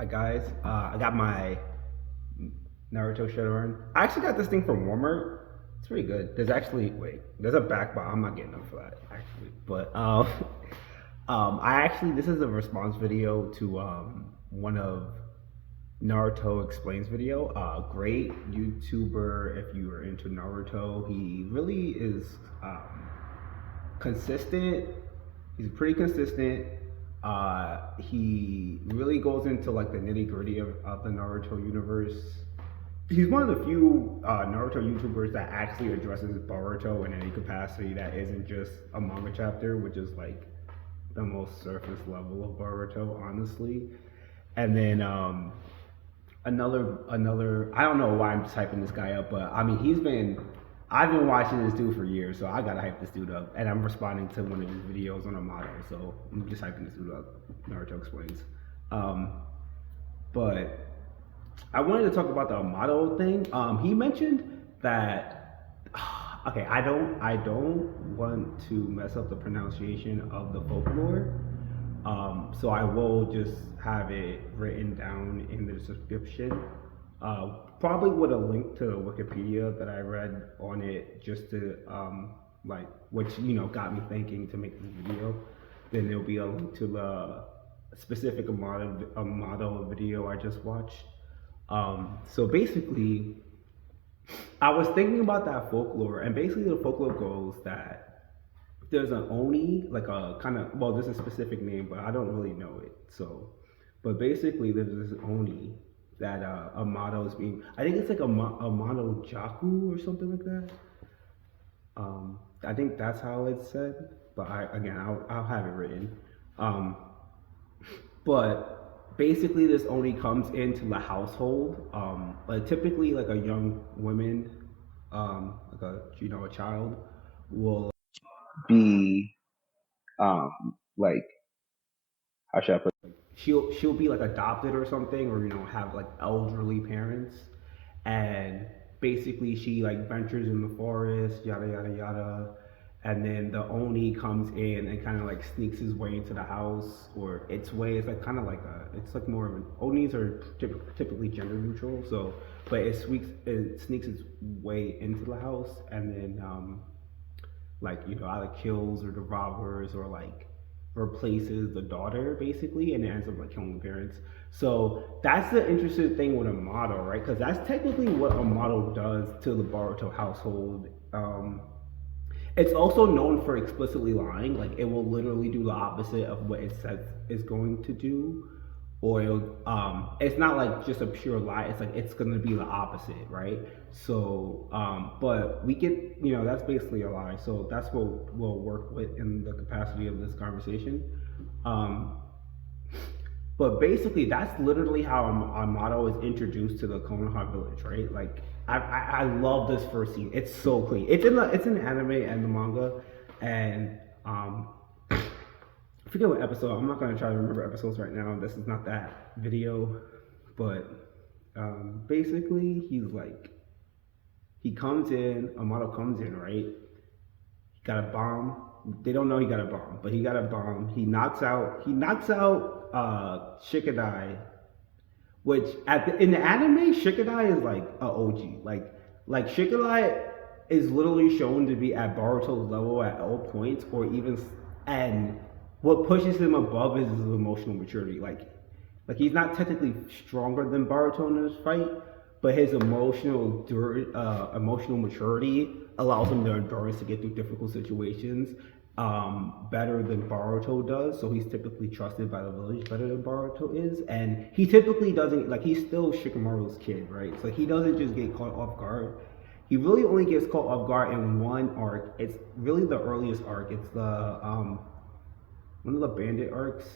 Hi guys, I got my Naruto Shadowrun. I actually got this thing from Walmart. It's pretty good. There's a back bar. I'm not getting up for that actually, but I actually this is a response video to one of Naruto Explains video. Great YouTuber if you are into Naruto. He really is consistent. He's pretty consistent. He really goes into like the nitty gritty of the Naruto universe. He's one of the few Naruto YouTubers that actually addresses Boruto in any capacity that isn't just a manga chapter, which is like the most surface level of Boruto, honestly. And then another I don't know why I'm just hyping this guy up, but I mean I've been watching this dude for years, so I gotta hype this dude up. And I'm responding to one of his videos on Amado, so I'm just hyping this dude up. Naruto explains. Um, but I wanted to talk about the Amado thing. He mentioned that okay, I don't want to mess up the pronunciation of the folklore. So I will just have it written down in the description. Uh, Probably with a link to Wikipedia that I read on it, just to like, which got me thinking to make this video. Then there'll be a link to the specific Amado video I just watched. So basically, I was thinking about that folklore, and basically the folklore goes that there's an oni, like a kind of, well, there's a specific name, but I don't really know it. So, but basically, there's this oni that Amado is being. I think it's like a Amado Jaku or something like that. I think that's how it's said, but I'll have it written. Um, but basically, this oni comes into the household. Like typically, like a young woman, like a child, will be like, how should I put it? Like, she'll be like adopted or something, or have like elderly parents, and basically she like ventures in the forest, yada yada yada, and then the oni comes in and kind of like sneaks his way into the house, or its way. It's like kind of like it's like more of an onis are typically gender neutral, so but it sneaks its way into the house, and then like either kills or devours or like replaces the daughter basically, and it ends up like killing the parents. So that's the interesting thing with a model, right? Because that's technically what a model does to the Boruto household. It's also known for explicitly lying. Like it will literally do the opposite of what it says it's going to do, or it's not like just a pure lie. It's like it's gonna be the opposite, right? So, but we get that's basically a lie. So that's what we'll work with in the capacity of this conversation. Um, but basically, that's literally how our motto is introduced to the Konoha village, right? Like, I love this first scene. It's so clean. It's in the anime and the manga, and I forget what episode. I'm not gonna try to remember episodes right now. This is not that video, but basically, he comes in. Amato comes in, right? He got a bomb. They don't know he got a bomb, but he got a bomb. He knocks out Shikadai, which in the anime, Shikadai is like a OG. Like Shikadai is literally shown to be at Boruto's level at all points, or even and what pushes him above is his emotional maturity. Like he's not technically stronger than Boruto in this fight, but his emotional maturity allows him the endurance to get through difficult situations better than Boruto does. So he's typically trusted by the village better than Boruto is, and he typically doesn't like he's still Shikamaru's kid, right? So he doesn't just get caught off guard. He really only gets caught off guard in one arc. It's really the earliest arc. It's the one of the bandit arcs.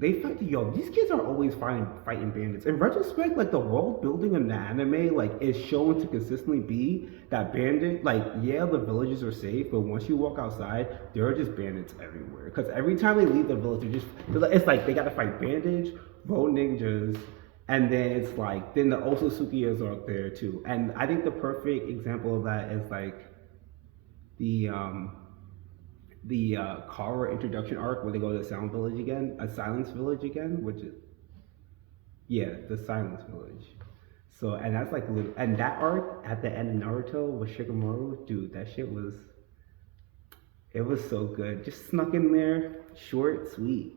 They fight the yo. These kids are always fighting bandits. In retrospect, like the world building in the anime, like is shown to consistently be that bandit. Like yeah, the villages are safe, but once you walk outside, there are just bandits everywhere. Because every time they leave the village, it's like they got to fight bandits, road ninjas, and then it's like then the Osatsukiyas are up there too. And I think the perfect example of that is like the Kara introduction arc where they go to Sound Village again, a Silence Village again, which is Yeah, the Silence Village. So, and that's like, and that arc at the end of Naruto with Shikamaru, dude, that shit was, it was so good. Just snuck in there, short, sweet.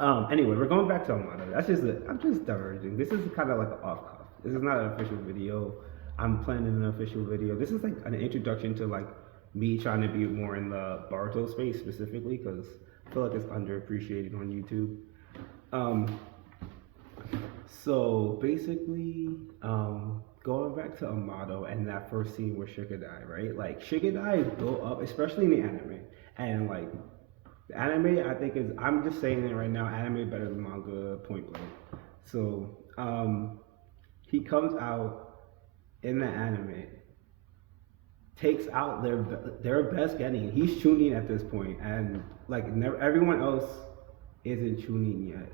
Anyway, we're going back to Amado. I'm just diverging. This is kind of like an off cuff. This is not an official video. I'm planning an official video. This is like an introduction to like me trying to be more in the Boruto space specifically because I feel like it's underappreciated on YouTube. Um, so basically, going back to Amado and that first scene with Shikadai, right? Like Shikadai is built up, especially in the anime, and like the anime, I think is I'm just saying it right now. Anime better than manga, point blank. So he comes out in the anime, takes out their best Genin. He's Chunin at this point, and like never, everyone else isn't Chunin yet,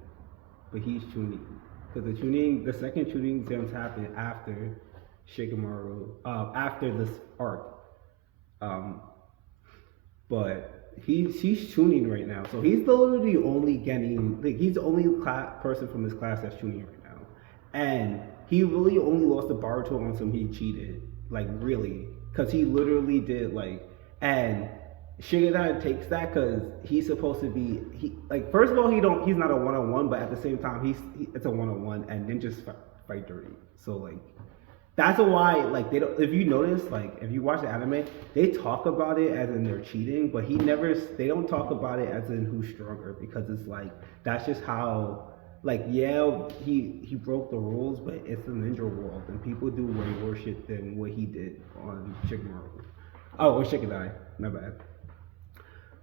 but he's Chunin because the second Chunin exams happen after Shikamaru, after this arc. But he's tuning right now, so he's literally only getting like he's the only person from his class that's tuning right now, and he really only lost to Baruto on some he cheated, like really, because he literally did like, and Shigenaga takes that because he's supposed to be like first of all he's not a 1-on-1, but at the same time it's a 1-on-1 and ninjas fight dirty, so like that's why, like, they don't. If you notice, like, if you watch the anime, they talk about it as in they're cheating, but they don't talk about it as in who's stronger because it's like that's just how, like, yeah, he broke the rules, but it's a ninja world and people do way worse shit than what he did on Shikamaru. Oh, or Shikadai, my bad.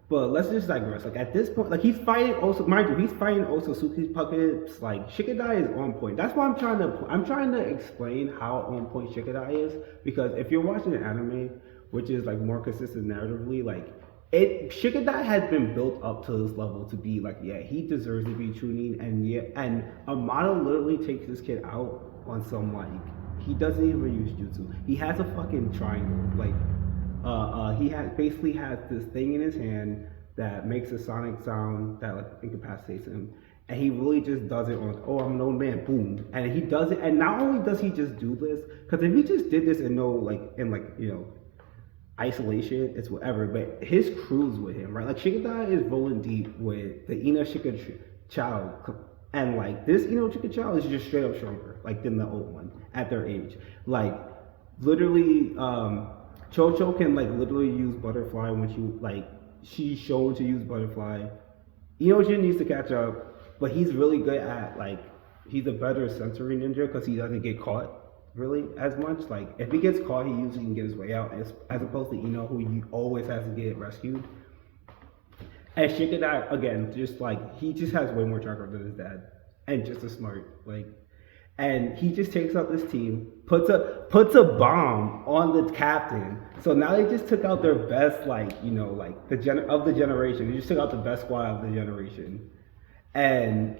But let's just digress. Like at this point, like he's fighting also, mind you, he's fighting also Suki's puppets. Like Shikadai is on point. That's why I'm trying to explain how on point Shikadai is, because if you're watching an anime, which is like more consistent narratively, like Shikadai has been built up to this level to be like, yeah, he deserves to be Chunin, and yeah, and Amado literally takes this kid out on some like he doesn't even use jutsu. He has a fucking triangle, like. He basically has this thing in his hand that makes a sonic sound that like incapacitates him, and he really just does it on I'm an old man, boom, and he does it. And not only does he just do this, because if he just did this in isolation, it's whatever. But his crew's with him, right? Like Shikadai is rolling deep with the Ina Shikachao, and like this Ina Shikachao is just straight up stronger, like than the old one at their age, like literally. Chocho can like literally use butterfly when she's shown to use butterfly. Inojin needs to catch up, but he's really good at like he's a better sensory ninja because he doesn't get caught really as much. Like if he gets caught, he usually can get his way out as opposed to Ino who always has to get rescued. And Shikadai again, just like he just has way more track record than his dad, and just a smart like. And he just takes out this team, puts a bomb on the captain. So now they just took out their best, like the generation. They just took out the best squad of the generation, and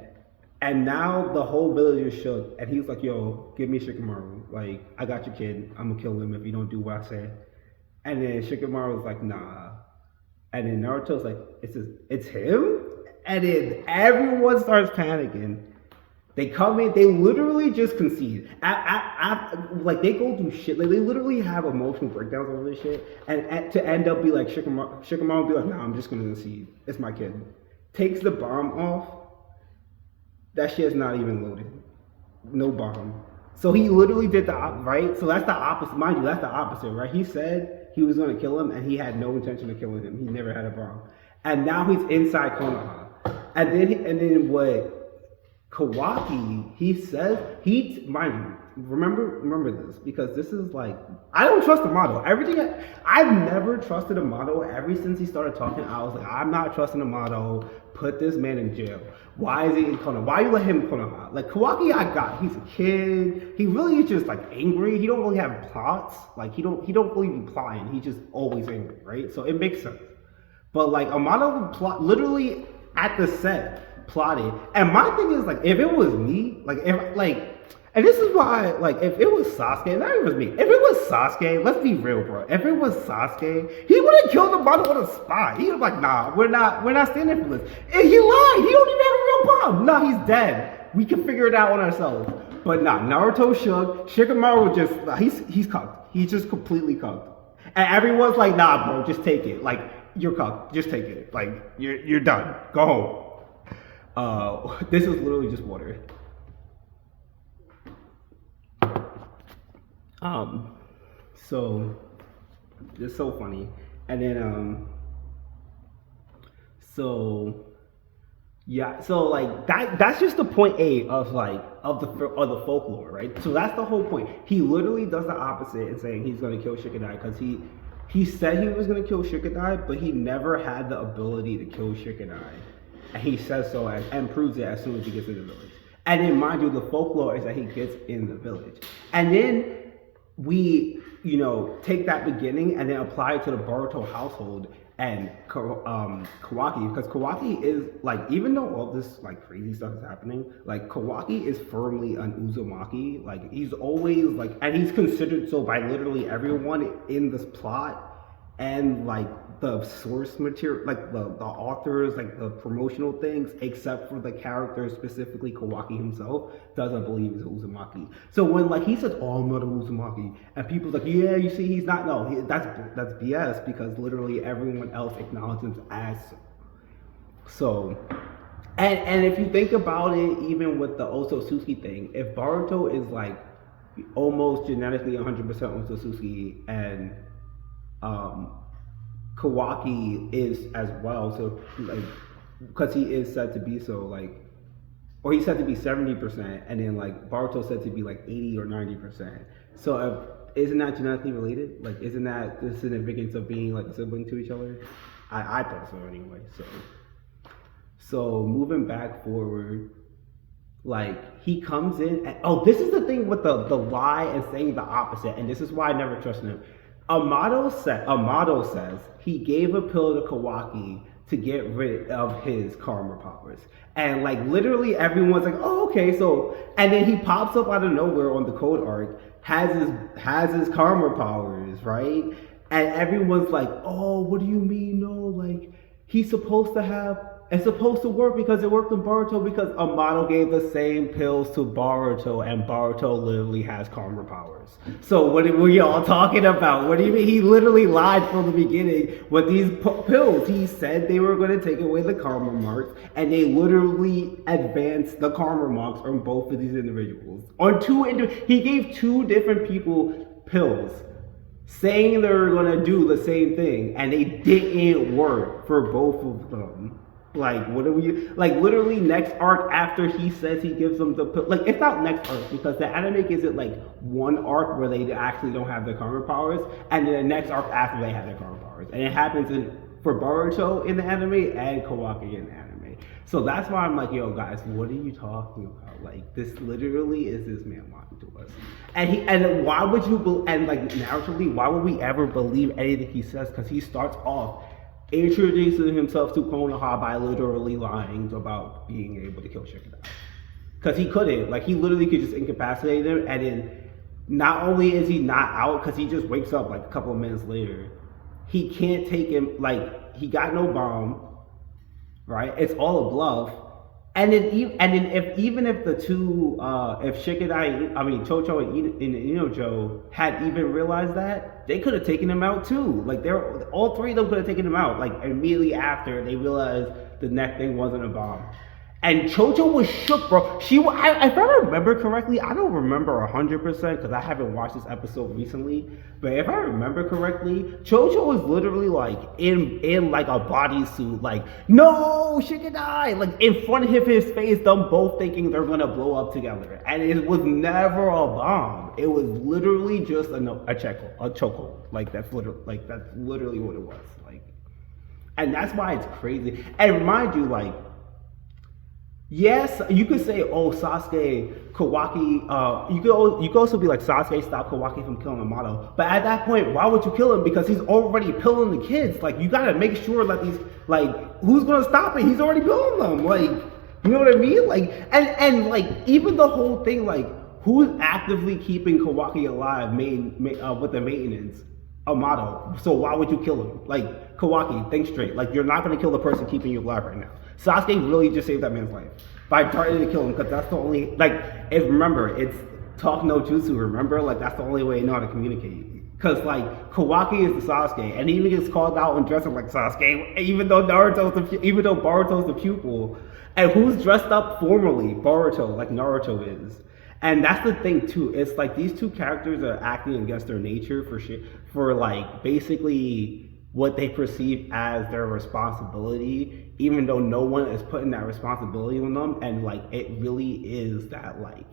now the whole village is shook. And he's like, "Yo, give me Shikamaru. Like, I got your kid. I'm gonna kill him if you don't do what I say." And then Shikamaru was like, "Nah." And then Naruto's like, "It's him." And then everyone starts panicking. They come in, they literally just concede. Like, they go through shit. Like, they literally have emotional breakdowns over this shit. And to end up be like, Shikamaru be like, nah, I'm just going to concede. It's my kid. Takes the bomb off. That shit's not even loaded. No bomb. So he literally did right? So that's the opposite. Mind you, that's the opposite, right? He said he was going to kill him, and he had no intention of killing him. He never had a bomb. And now he's inside Konoha. And then what... Kawaki, he says, mind you, remember this, because this is like, I don't trust Amado. I've never trusted Amado. Ever since he started talking, I was like, I'm not trusting Amado. Put this man in jail. Why is he in Konoha? Why you let him in Konoha? Like, Kawaki, he's a kid. He really is just like angry. He don't really have plots. Like, he don't really be plotting. He's just always angry, right? So it makes sense. But like, Amado would plot literally at the set. Plotted, and my thing is like, if it was me, and this is why, like, if it was Sasuke, not even was me. If it was Sasuke, let's be real, bro. If it was Sasuke, he would have killed the bottle with a spot. He was like, nah, we're not standing for this. And he lied. He don't even have a real bomb. No, he's dead. we can figure it out on ourselves. But nah, Naruto shook. Shikamaru just he's cucked. He's just completely cucked. And everyone's like, nah, bro, just take it. Like, you're cucked. Just take it. Like, you're done. Go home. This is literally just water. So it's so funny. And then so yeah, so like that's just the point A of like of the folklore, right? So that's the whole point. He literally does the opposite in saying he's gonna kill Shikadai because he said he was gonna kill Shikadai, but he never had the ability to kill Shikadai. And he says so and proves it as soon as he gets in the village. And then mind you, the folklore is that he gets in the village. And then we, take that beginning and then apply it to the Boruto household and Kawaki, because Kawaki is like, even though all this like crazy stuff is happening, like Kawaki is firmly an Uzumaki. Like he's always like, and he's considered so by literally everyone in this plot, and like the source material, like the authors, like the promotional things, except for the character, specifically Kawaki himself, doesn't believe he's an Uzumaki. So when like he says, "Oh, I'm not an Uzumaki," and people's like, "Yeah, you see, he's not." No, that's BS, because literally everyone else acknowledges him as so. And if you think about it, even with the Otsutsuki thing, if Boruto is like almost genetically 100% Otsutsuki and Kawaki is as well, so like because he is said to be so like, or he's said to be 70%, and then like Boruto said to be like 80 or 90%. So isn't that genetically related? Like, isn't that the significance of being like a sibling to each other? I thought so anyway. So moving back forward, like he comes in and, this is the thing with the lie and saying the opposite, and this is why I never trusted him. Amado says he gave a pill to Kawaki to get rid of his karma powers. And like literally everyone's like, oh, okay, so, and then he pops up out of nowhere on the code arc, has his karma powers, right? And everyone's like, oh, what do you mean? No, like he's supposed to have, it's supposed to work because it worked in Boruto, because Amado gave the same pills to Boruto, and Boruto literally has karma powers. So what were y'all talking about? What do you mean? He literally lied from the beginning with these pills. He said they were going to take away the karma marks, and they literally advanced the karma marks on both of these individuals. He gave two different people pills, saying they were going to do the same thing, and they didn't work for both of them. Like, what are we, like, literally next arc after he says he gives them the, like, it's not next arc, because the anime gives it, like, one arc where they actually don't have their karma powers, and then the next arc after they have their karma powers. And it happens for Boruto in the anime and Kawaki in the anime. So that's why I'm like, yo, guys, what are you talking about? Like, this literally is this man lying to us. And why would you, and, like, narratively, why would we ever believe anything he says? Because he starts off introducing himself to Konoha by literally lying about being able to kill Shikadai. Because he couldn't. Like, he literally could just incapacitate him, and then not only is he not out, because he just wakes up like a couple of minutes later, he can't take him, like, he got no bomb, right? It's all a bluff. And then even if the two, if Shikadai, Chocho and Inojo had even realized that, they could have taken him out too. Like, all three of them could have taken him out, like, immediately after they realized the neck thing wasn't a bomb. And Chocho was shook, bro. If I remember correctly, I don't remember 100% because I haven't watched this episode recently. But if I remember correctly, Chocho was literally like in like a bodysuit, like, no, Shikadai, like in front of his face, them both thinking they're gonna blow up together. And it was never a bomb. It was literally just a chokehold. Like that's literally what it was. Like, and that's why it's crazy. And mind you, like, yes, you could say, oh, Sasuke, Kawaki, you could also be like, Sasuke stopped Kawaki from killing Amado. But at that point, why would you kill him? Because he's already pilling the kids. Like, you gotta make sure that these, like, who's gonna stop it? He's already pilling them. Like, you know what I mean? Like, and like, even the whole thing, like, who's actively keeping Kawaki alive with the maintenance? Amado. So why would you kill him? Like, Kawaki, think straight. Like, you're not gonna kill the person keeping you alive right now. Sasuke really just saved that man's life. by trying to kill him because that's the only like. If remember, it's talk no jutsu. Remember, like that's the only way you know how to communicate. Because like Kawaki is the Sasuke, and he even gets called out and dressed up like Sasuke, even though Boruto's the pupil, and who's dressed up formally, Boruto, like Naruto is. And that's the thing too. It's like these two characters are acting against their nature for shit, for like basically what they perceive as their responsibility, even though no one is putting that responsibility on them. And like it really is that like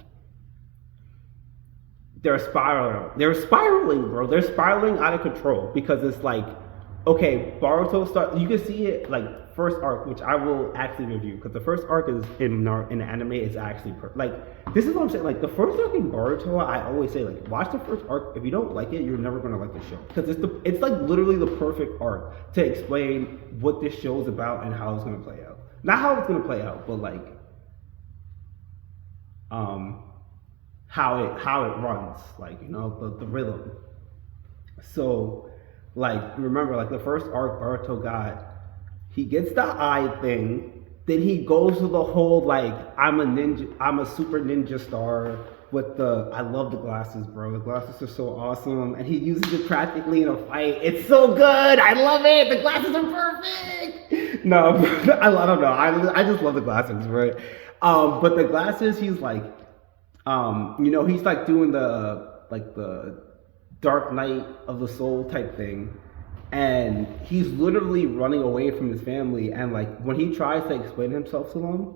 they're spiraling, bro. They're spiraling out of control because it's like, okay, Boruto start. You can see it like first arc, which I will actually review because the first arc is in the anime is actually like this is what I'm saying. Like the first arc in Boruto, I always say like watch the first arc. If you don't like it, you're never gonna like the show because it's like literally the perfect arc to explain what this show is about and how it's gonna play out. Not how it's gonna play out, but like um how it runs, like you know the rhythm. So like remember like the first arc Baruto got, he gets the eye thing, then he goes to the whole like I'm a super ninja star with the I love the glasses, bro. The glasses are so awesome, and he uses it practically in a fight. It's so good. I love it. The glasses are perfect. No, I don't know. I just love the glasses, right? But the glasses, he's like you know, he's like doing the Dark Night of the Soul type thing, and he's literally running away from his family. And like when he tries to explain himself to them,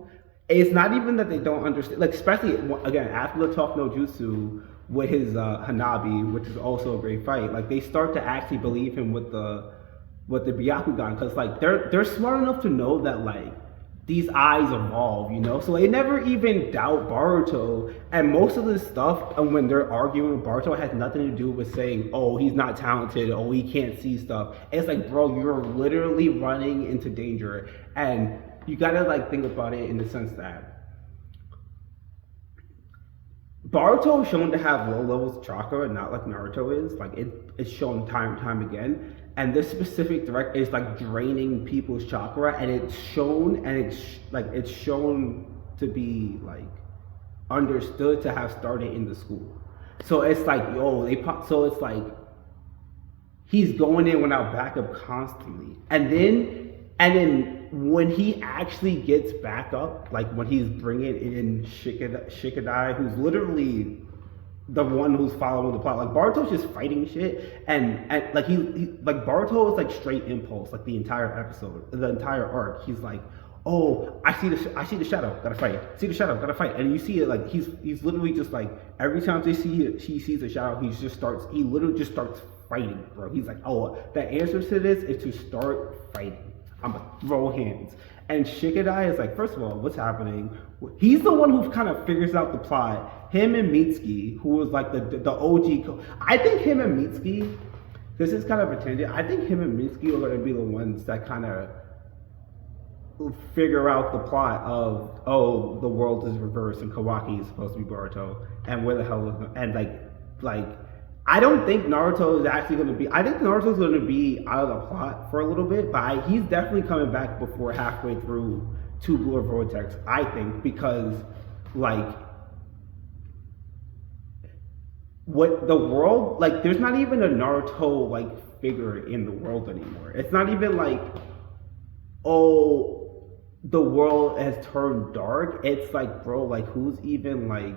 it's not even that they don't understand. Like especially again after the Talk No Jutsu with his Hanabi, which is also a great fight. Like they start to actually believe him with the Byakugan because like they're smart enough to know that like these eyes evolve, you know? So they never even doubt Boruto. And most of this stuff, and when they're arguing with Boruto, has nothing to do with saying, oh, he's not talented, oh, he can't see stuff. It's like, bro, you're literally running into danger. And you gotta like think about it in the sense that Boruto is shown to have low levels of chakra, not like Naruto is. Like it's shown time and time again. And this specific direct is like draining people's chakra, and it's shown, and it's shown to be like understood to have started in the school. So it's like yo, they pop. So it's like he's going in without backup constantly, and then when he actually gets back up, like when he's bringing in Shikadai, who's literally the one who's following the plot. Like Baruto's just fighting shit, and like he like Baruto is like straight impulse, like the entire episode, the entire arc. He's like, oh, I see the shadow, gotta fight. See the shadow, gotta fight. And you see it like he's literally just like every time he sees a shadow, he literally just starts fighting, bro. He's like, oh, the answer to this is to start fighting. I'm gonna throw hands. And Shikadai is like, first of all, what's happening? He's the one who kind of figures out the plot. Him and Mitsuki, who was like the OG. I think him and Mitsuki, this is kind of pretended. I think him and Mitsuki are going to be the ones that kind of figure out the plot of, oh, the world is reversed and Kawaki is supposed to be Boruto, and where the hell is, and like I don't think Naruto is actually going to be. I think Naruto is going to be out of the plot for a little bit, but he's definitely coming back before halfway through Two Blue Vortex. I think because like what the world like, there's not even a Naruto like figure in the world anymore. It's not even like, oh, the world has turned dark. It's like, bro, like who's even like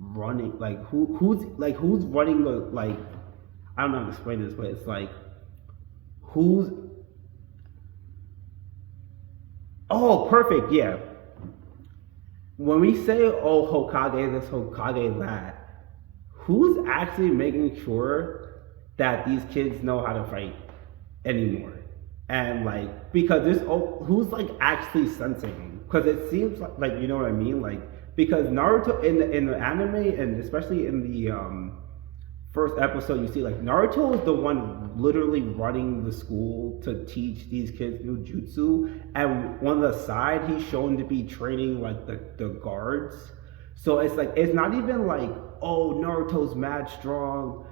running, like who's running the, like, I don't know how to explain this, but it's like who's, oh, perfect, yeah, when we say, oh, Hokage this, Hokage that, who's actually making sure that these kids know how to fight anymore? And like, because this, oh, who's like actually sensing, because it seems like, you know what I mean, like, because Naruto in the anime, and especially in the first episode, you see like Naruto is the one literally running the school to teach these kids new jutsu, and on the side he's shown to be training like the guards. So it's like, it's not even like, oh, Naruto's mad strong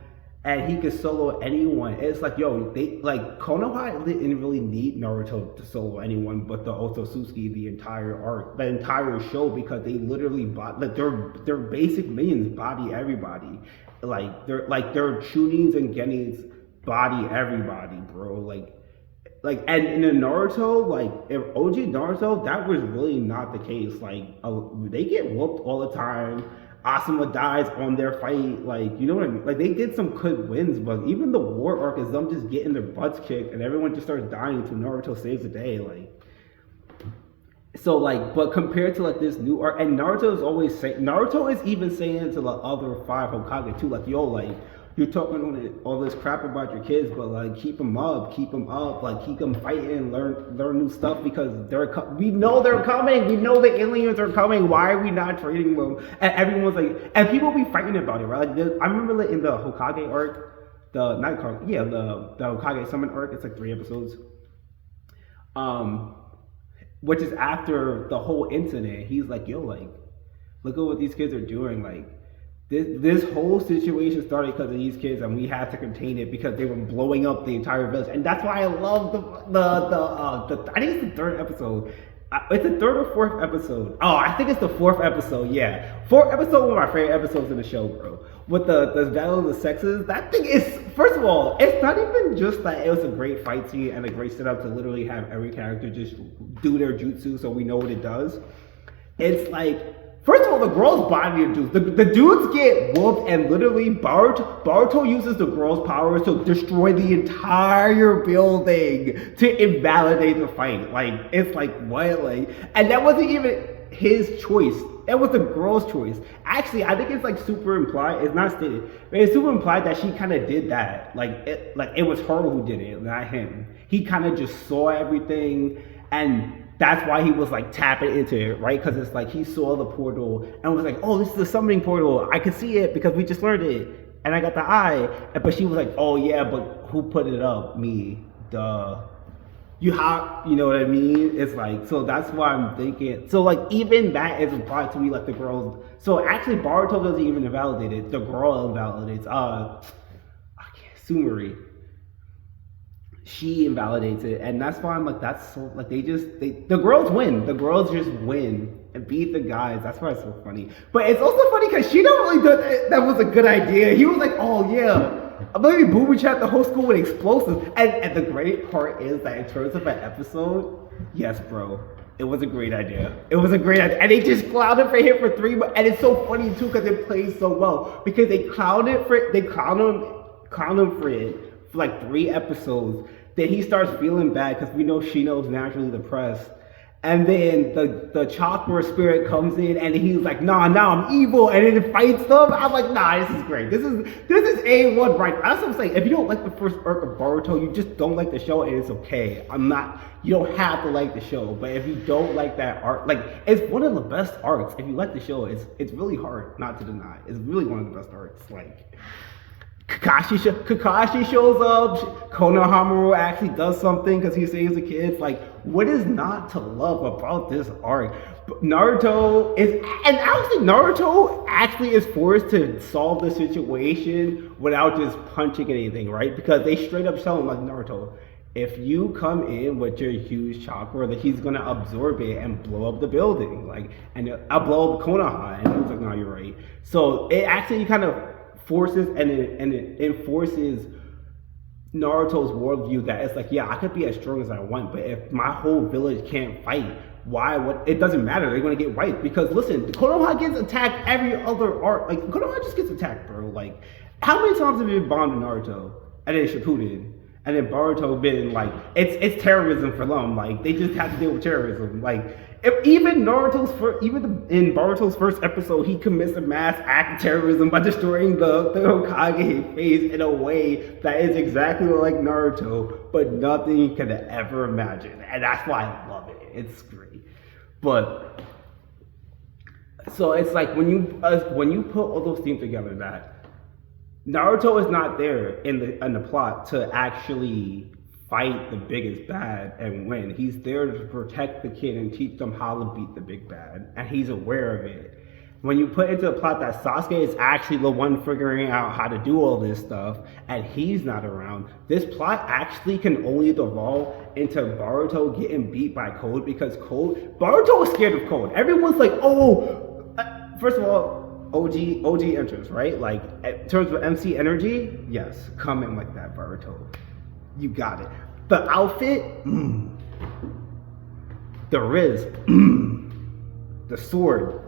and he could solo anyone. It's like, yo, they like Konoha didn't really need Naruto to solo anyone, but the Otsutsuki the entire arc, the entire show, because they literally like their basic minions body everybody, like their Chunins and Genins body everybody, bro. And in the Naruto, like if OG Naruto, that was really not the case. They get whooped all the time. Asuma dies on their fight, like you know what I mean. Like they did some good wins, but even the war arc is them just getting their butts kicked and everyone just starts dying until Naruto saves the day. But compared to like this new arc, and Naruto is always saying, Naruto is even saying to the other five Hokage too, like yo, like you're talking all this crap about your kids, but like keep them up, like keep them fighting, learn new stuff because we know they're coming, we know the aliens are coming. Why are we not training them? And everyone's like, and people be fighting about it, right? I remember like in the Hokage arc, the not Hokage, yeah, the Hokage summon arc. It's like 3 episodes. Which is after the whole incident. He's like, yo, like, look at what these kids are doing. Like, this whole situation started because of these kids, and we had to contain it because they were blowing up the entire village. And that's why I love the I think it's the 3rd episode. It's the 3rd or 4th episode. Oh, I think it's the 4th episode. Yeah, 4th episode, one of my favorite episodes in the show, bro. With the battle of the sexes, that thing is, first of all, it's not even just that it was a great fight scene and a great setup to literally have every character just do their jutsu so we know what it does. It's like, first of all, the girls body the dudes. The dudes get whooped, and literally Boruto uses the girls' powers to destroy the entire building to invalidate the fight. Like, it's like, what? Like, and that wasn't even his choice. That was the girl's choice. Actually, I think it's like super implied. It's not stated, but it's super implied that she kind of did that. Like it was her who did it, not him. He kind of just saw everything, and that's why he was like tapping into it, right? Because it's like he saw the portal and was like, oh, this is the summoning portal. I can see it because we just learned it, and I got the eye. But she was like, oh yeah, but who put it up? Me, duh. You know what I mean? It's like, so that's why I'm thinking. So like even that is implied to me, like the girls. So actually, Boruto doesn't even invalidate it. The girl invalidates. I can't. Sumeri. She invalidates it, and that's why I'm like, that's so like the girls win. The girls just win and beat the guys. That's why it's so funny. But it's also funny because she don't really do that was a good idea. He was like, oh yeah, I'm gonna be booby trap the whole school with explosives. And the great part is that in terms of an episode, yes, bro, it was a great idea. It was a great idea, and they just clowned for him for 3 months. And it's so funny too because it plays so well because they clowned him for it for like 3 episodes. Then he starts feeling bad because we know Shino's naturally depressed. And then the chakra spirit comes in and he's like, nah, I'm evil, and then it fights them. I'm like, nah, this is great. This is A1 right. That's what I'm saying. If you don't like the first arc of Boruto, you just don't like the show, and it's okay. You don't have to like the show, but if you don't like that arc, like it's one of the best arcs. If you like the show, it's really hard not to deny. It's really one of the best arcs. Like Kakashi shows up. Konohamaru actually does something because he saves the kids. Like, what is not to love about this arc? Naruto actually is forced to solve the situation without just punching anything, right? Because they straight up tell him, like, Naruto, if you come in with your huge chakra, that he's gonna absorb it and blow up the building, and I'll blow up Konoha. And he was like, no, you're right. So it actually kind of forces and it enforces Naruto's worldview that it's like, yeah, I could be as strong as I want, but if my whole village can't fight, it doesn't matter, they're gonna get wiped. Because listen, Konoha gets attacked every other arc. Like, Konoha just gets attacked, bro. Like, how many times have you been bombed in Naruto? And then Shippuden. And then Boruto been like, it's terrorism for them. Like, they just have to deal with terrorism. Like, even in Boruto's first episode, he commits a mass act of terrorism by destroying the Hokage face in a way that is exactly like Naruto, but nothing you could ever imagine. And that's why I love it. It's great. But so it's like when you put all those themes together, that Naruto is not there in the plot to actually fight the biggest bad and win. He's there to protect the kid and teach them how to beat the big bad, and he's aware of it. When you put into the plot that Sasuke is actually the one figuring out how to do all this stuff, and he's not around, this plot actually can only devolve into Boruto getting beat by Code because Boruto is scared of Code. Everyone's like, oh, first of all, OG entrance, right? Like, in terms of MC energy, yes, come in like that, Boruto. You got it. The outfit, the Riz, the sword,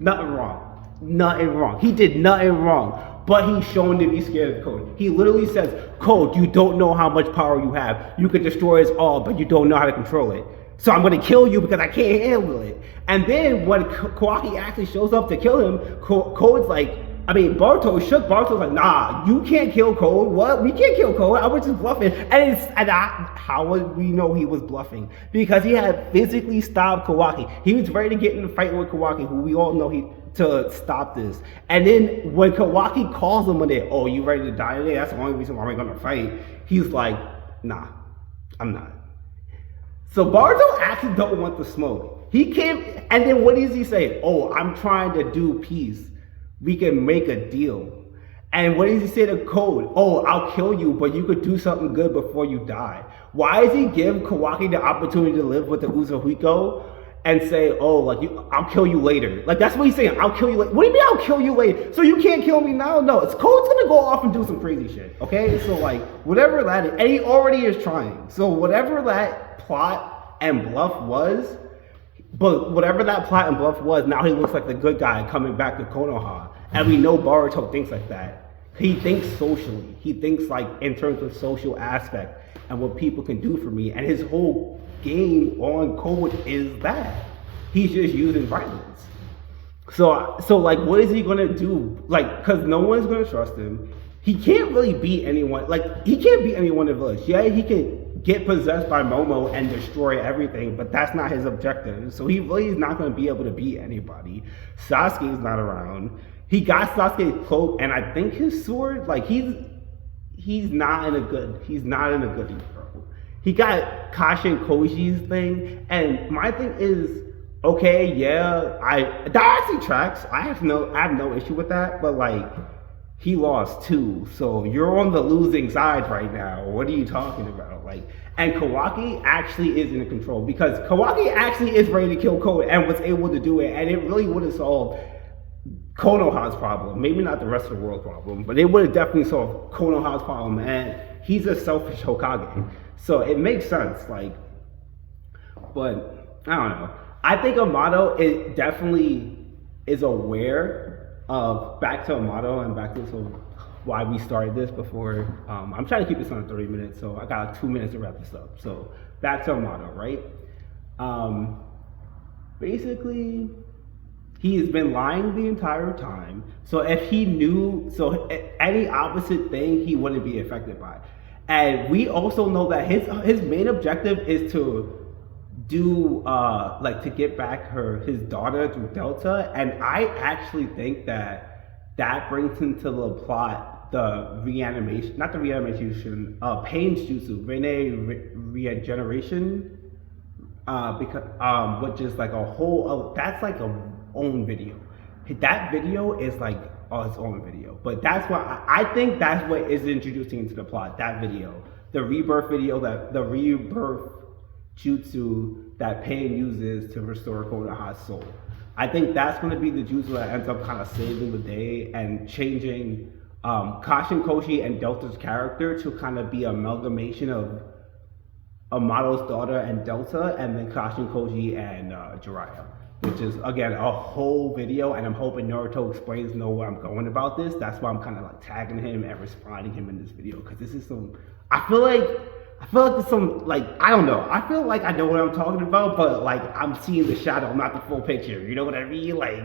nothing wrong. He did nothing wrong, but he's shown to be scared of Code. He literally says, Code, you don't know how much power you have. You could destroy us all, but you don't know how to control it. So I'm going to kill you because I can't handle it. And then when Kawaki actually shows up to kill him, Code's like, Boruto shook. Boruto's like, nah, you can't kill Code. What? We can't kill Code. I was just bluffing. How would we know he was bluffing? Because he had physically stopped Kawaki. He was ready to get in a fight with Kawaki, who we all know to stop this. And then when Kawaki calls him one day, oh, you ready to die today? That's the only reason why we're going to fight. He's like, nah, I'm not. So Boruto actually don't want the smoke. He came, and then what does he say? Oh, I'm trying to do peace. We can make a deal. And what does he say to Code? Oh, I'll kill you, but you could do something good before you die. Why does he give Kawaki the opportunity to live with the Uzuhiko and say, oh, like, I'll kill you later? Like, that's what he's saying, I'll kill you later. What do you mean I'll kill you later? So you can't kill me now? No, it's Code's gonna go off and do some crazy shit, okay? So, like, whatever that is, and he already is trying. So whatever that plot and bluff was, now he looks like the good guy coming back to Konoha. And we know Boruto thinks like that. He thinks socially. He thinks like in terms of social aspect and what people can do for me. And his whole game on Code is that. He's just using violence. So like, what is he gonna do? Like, cause no one's gonna trust him. He can't really beat anyone. Like, he can't beat anyone in the village. Yeah, he can get possessed by Momo and destroy everything, but that's not his objective. So he really is not gonna be able to beat anybody. Sasuke's not around. He got Sasuke's cloak, and I think his sword, like, he's not in a good bro. He got Kashin Koji's thing, and my thing is, okay, yeah, that actually tracks. I have no issue with that, but like, he lost too, so you're on the losing side right now. What are you talking about? Like, and Kawaki actually is in control because Kawaki actually is ready to kill Code and was able to do it, and it really would have solved Konoha's problem. Maybe not the rest of the world's problem, but it would have definitely solved Konoha's problem. And he's a selfish Hokage, so it makes sense. Like, but I don't know. I think Amado definitely is aware of back to Amado and back to why we started this before. I'm trying to keep this on 30 minutes, so I got like 2 minutes to wrap this up. So back to Amado, right? Basically, he has been lying the entire time. So if he knew, so any opposite thing, he wouldn't be affected by. And we also know that his main objective is to do like to get back his daughter through Delta. And I actually think that brings into the plot the reanimation, not the reanimation, Pain's jutsu, regeneration, because which is like a whole that's like a own video. That video is like its own video, but that's why I think that's what is introducing into the plot. That video, the rebirth video, the rebirth jutsu that Pain uses to restore Konoha's soul. I think that's going to be the jutsu that ends up kind of saving the day and changing Kashin Koshi and Delta's character to kind of be an amalgamation of Amado's daughter and Delta, and then Kashin Koji and Jiraiya, which is again a whole video, and I'm hoping Naruto explains where I'm going about this. That's why I'm kind of like tagging him and responding him in this video, because this is some, I feel like there's some, like, I don't know, I feel like I know what I'm talking about, but like I'm seeing the shadow, not the full picture, you know what I mean? Like,